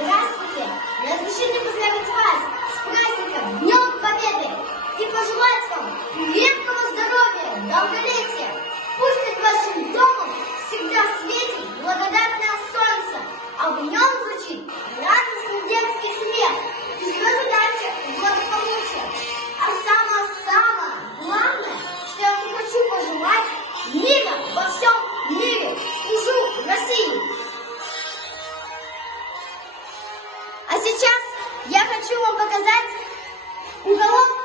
Здравствуйте! Разрешите поздравить вас с праздником Днем Победы и пожелать вам крепкого здоровья, долголетия. Пусть над вашим домом всегда светит благодатное солнце, а в нем звучит радостный детский смех и задача благополучия. А самое-самое главное, что я вам хочу пожелать мира во всем мире. Служу России! А сейчас я хочу вам показать уголок